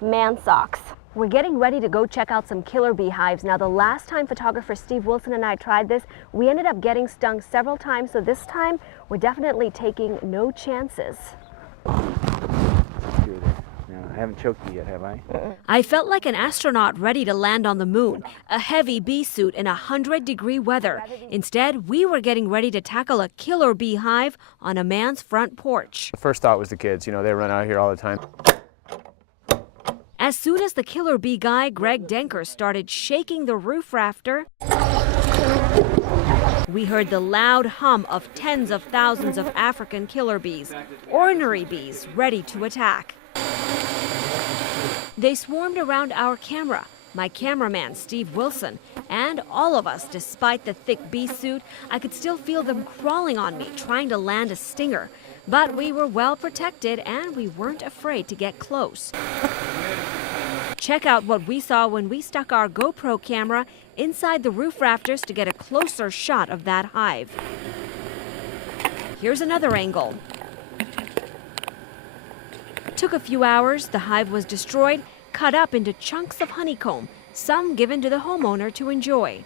man socks. We're getting ready to go check out some killer beehives. Now, the last time photographer Steve Wilson and I tried this, we ended up getting stung several times, so this time we're definitely taking no chances. I haven't choked you yet, have I? I felt like an astronaut ready to land on the moon, a heavy bee suit in 100-degree weather. Instead, we were getting ready to tackle a killer beehive on a man's front porch. The first thought was the kids. You know, they run out here all the time. As soon as the killer bee guy, Greg Denker, started shaking the roof rafter, we heard the loud hum of tens of thousands of African killer bees, ornery bees ready to attack. They swarmed around our camera, my cameraman Steve Wilson, and all of us. Despite the thick bee suit, I could still feel them crawling on me, trying to land a stinger. But we were well protected and we weren't afraid to get close. Check out what we saw when we stuck our GoPro camera inside the roof rafters to get a closer shot of that hive. Here's another angle. Took a few hours, the hive was destroyed, cut up into chunks of honeycomb, some given to the homeowner to enjoy.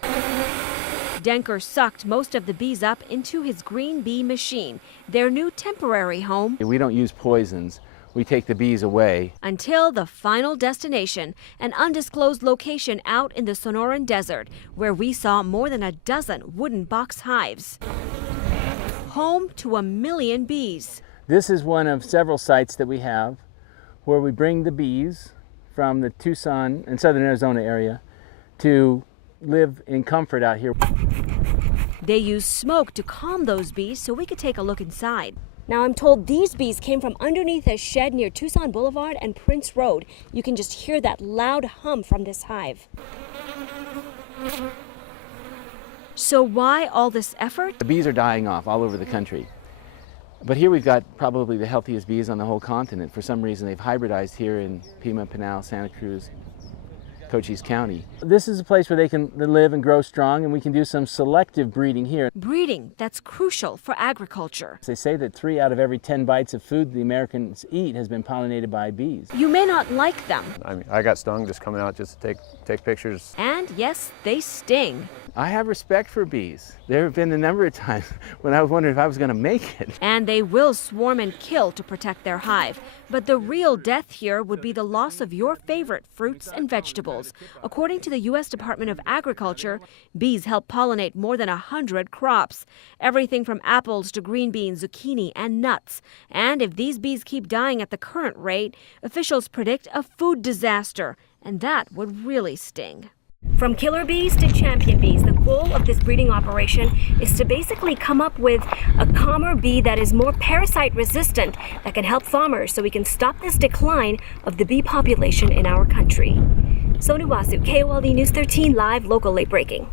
Denker sucked most of the bees up into his green bee machine, their new temporary home. We don't use poisons. We take the bees away. Until the final destination, an undisclosed location out in the Sonoran Desert, where we saw more than a dozen wooden box hives. Home to 1 million bees. This is one of several sites that we have where we bring the bees from the Tucson and southern Arizona area to live in comfort out here. They use smoke to calm those bees, so we could take a look inside. Now, I'm told these bees came from underneath a shed near Tucson Boulevard and Prince Road. You can just hear that loud hum from this hive. So why all this effort? The bees are dying off all over the country. But here we've got probably the healthiest bees on the whole continent. For some reason, they've hybridized here in Pima, Pinal, Santa Cruz, Cochise County. This is a place where they can live and grow strong, and we can do some selective breeding here. Breeding, that's crucial for agriculture. They say that 3 out of every 10 bites of food the Americans eat has been pollinated by bees. You may not like them. I mean, I got stung just coming out just to take pictures. And yes, they sting. I have respect for bees. There have been a number of times when I was wondering if I was going to make it. And they will swarm and kill to protect their hive. But the real death here would be the loss of your favorite fruits and vegetables. According to the U.S. Department of Agriculture, bees help pollinate more than 100 crops. Everything from apples to green beans, zucchini, and nuts. And if these bees keep dying at the current rate, officials predict a food disaster. And that would really sting. From killer bees to champion bees, the goal of this breeding operation is to basically come up with a calmer bee that is more parasite resistant, that can help farmers so we can stop this decline of the bee population in our country. Sonu Wasu, KOLD News 13 Live, local late breaking.